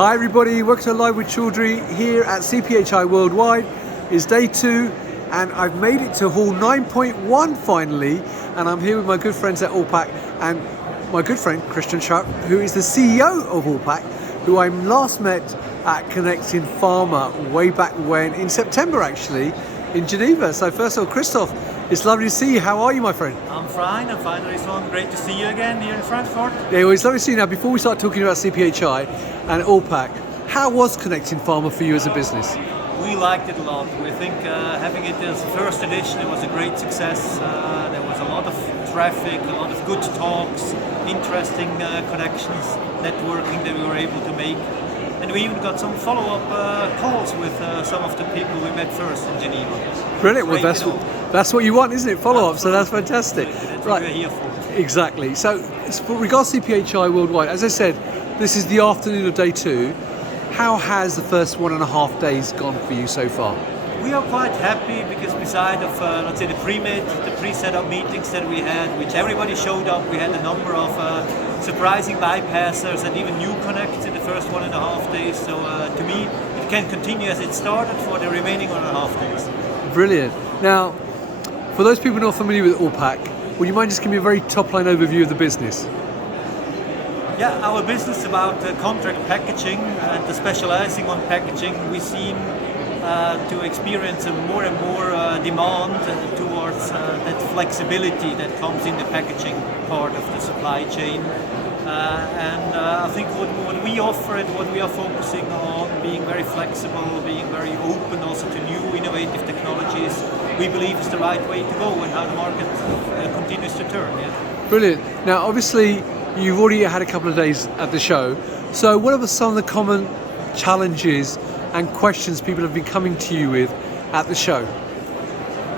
Hi everybody, welcome to Live with Chaudhry here at CPHI Worldwide. It's day 2 and I've made it to hall 9.1 finally, and I'm here with my good friends at Allpack and my good friend Christoph Staub, who is the CEO of Allpack, who I last met at Connecting Pharma way back when, in September actually, in Geneva. So first of all, Christoph, it's lovely to see you. How are you, my friend? I'm fine, Rizwan. Great to see you again here in Frankfurt. Yeah, well, it's lovely to see you. Now, before we start talking about CPHI and Allpack, how was Connecting Pharma for you as a business? We liked it a lot. We think having it as the first edition, it was a great success. There was a lot of traffic, a lot of good talks, interesting connections, networking that we were able to make. And we even got some follow-up calls with some of the people we met first in Geneva. Brilliant. Well, that's what you want, isn't it? Follow-up. So that's fantastic. That's right. what we're here for. Exactly. So, for regards to CPHI Worldwide, as I said, this is the afternoon of day 2. How has the first 1.5 days gone for you so far? We are quite happy because beside of, let's say, the pre-set-up meetings that we had, which everybody showed up, we had a number of surprising bypassers and even new connects in the first 1.5 days. So to me, it can continue as it started for the remaining 1.5 days. Brilliant. Now, for those people not familiar with Allpack, would you mind just giving me a very top-line overview of the business? Yeah, our business is about contract packaging and specializing on packaging. We seem to experience a more and more demand towards that flexibility that comes in the packaging part of the supply chain. And I think what we offer and what we are focusing on, being very flexible, being very open also to new innovative technologies, we believe is the right way to go and how the market continues to turn. Yeah. Brilliant. Now, obviously, you've already had a couple of days at the show. So what are some of the common challenges and questions people have been coming to you with at the show?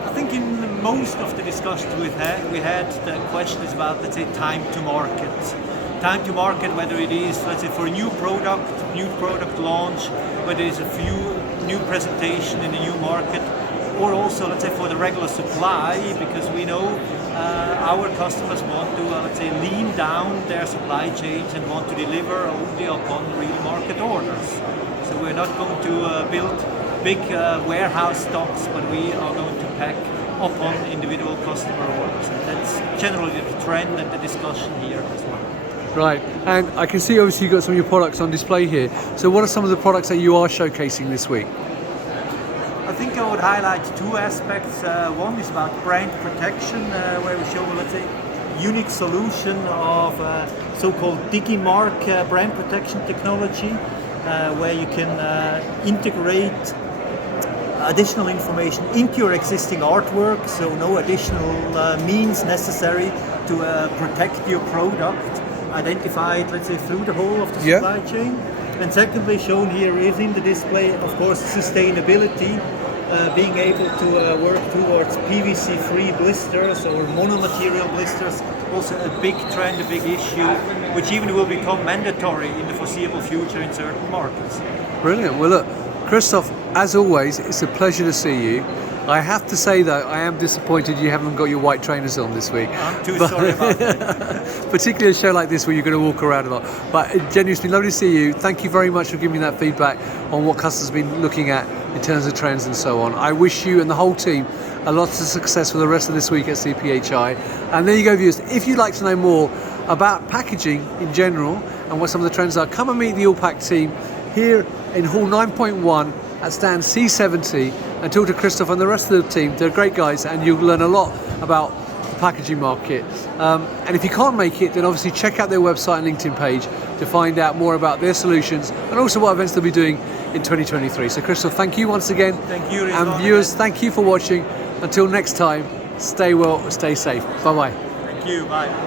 I think in most of the discussions we had the question is about, let's say, time to market. Time to market, whether it is, let's say, for a new product launch, whether it's a few new presentation in a new market, or also, let's say, for the regular supply, because we know our customers want to, let's say, lean down their supply chains and want to deliver only upon real market orders. So we're not going to build big warehouse stocks, but we are going to pack upon individual customer orders. And that's generally the trend and the discussion here as well. Right, and I can see obviously you've got some of your products on display here. So what are some of the products that you are showcasing this week? I think I would highlight 2 aspects. One is about brand protection, where we show, let's say, unique solution of so-called DigiMark brand protection technology, where you can integrate additional information into your existing artwork, so no additional means necessary to protect your product, identified, let's say, through the whole of the supply chain. And secondly, shown here is in the display, of course, sustainability, being able to work towards PVC-free blisters or monomaterial blisters, also a big trend, a big issue, which even will become mandatory in the foreseeable future in certain markets. Brilliant. Well, look, Christoph, as always, it's a pleasure to see you. I have to say, though, I am disappointed you haven't got your white trainers on this week. I'm too sorry about that. Particularly a show like this where you're going to walk around a lot. But genuinely, it's been lovely to see you. Thank you very much for giving me that feedback on what customers have been looking at in terms of trends and so on. I wish you and the whole team a lot of success for the rest of this week at CPHI. And there you go, viewers. If you'd like to know more about packaging in general and what some of the trends are, come and meet the Allpack team here in hall 9.1 at stand C70 and talk to Christoph and the rest of the team. They're great guys and you'll learn a lot about the packaging market. And if you can't make it, then obviously check out their website and LinkedIn page to find out more about their solutions and also what events they'll be doing in 2023. So Christoph, thank you once again. Thank you, Rizwan. And viewers, thank you for watching. Until next time, stay well, stay safe. Bye-bye. Thank you, bye.